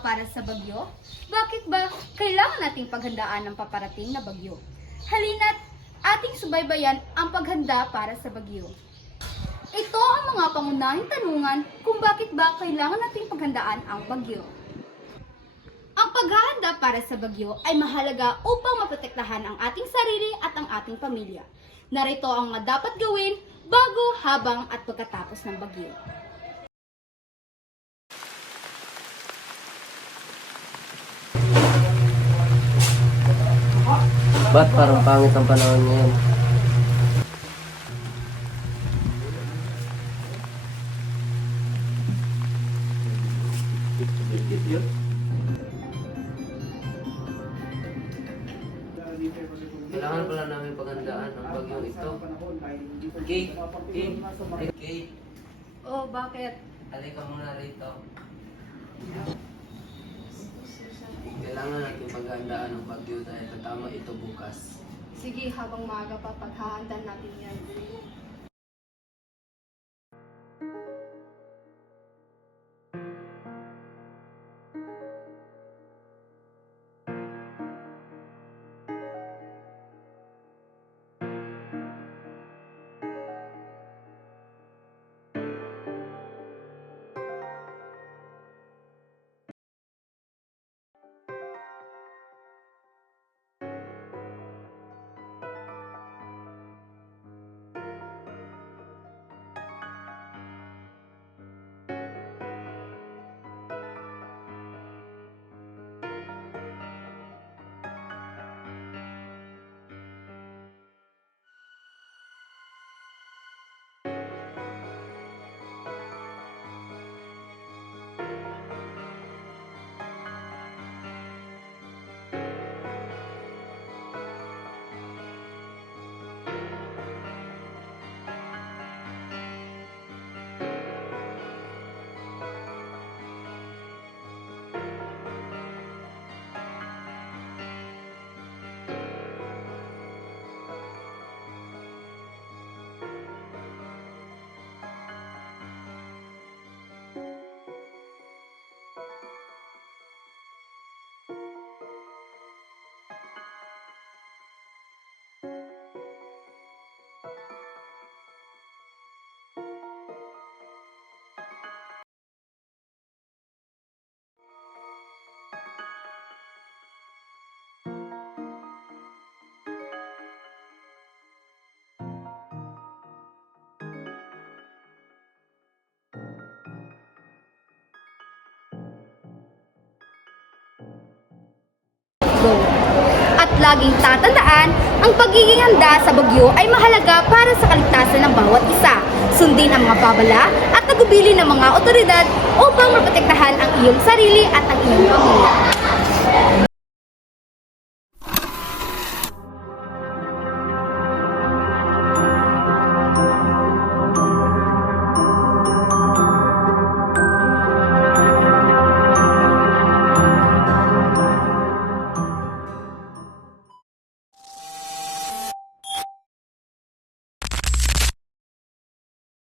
para sa bagyo? Bakit ba kailangan nating paghandaan ng paparating na bagyo? Halina't ating subaybayan ang paghanda para sa bagyo. Ito ang mga pangunahing tanungan kung bakit ba kailangan nating paghandaan ang bagyo. Ang paghahanda para sa bagyo ay mahalaga upang maprotektahan ang ating sarili at ang ating pamilya. Narito ang mga dapat gawin bago, habang at pagkatapos ng bagyo. Ba't parang pangit ang panahon ngayon? Kailangan pala namin paghandaan ang bagyong ito. Kate! Kate! Oh, bakit? Halika muna rito. Kailangan natin paghandaan ang bagyo dahil tatama ito bukas. Sige, habang maaga pa, paghahandaan natin yan. Go! At laging tatandaan, ang pagiging handa sa bagyo ay mahalaga para sa kaligtasan ng bawat isa. Sundin ang mga babala at tagubilin ng mga otoridad upang maprotektahan ang iyong sarili at ang iyong pamilya.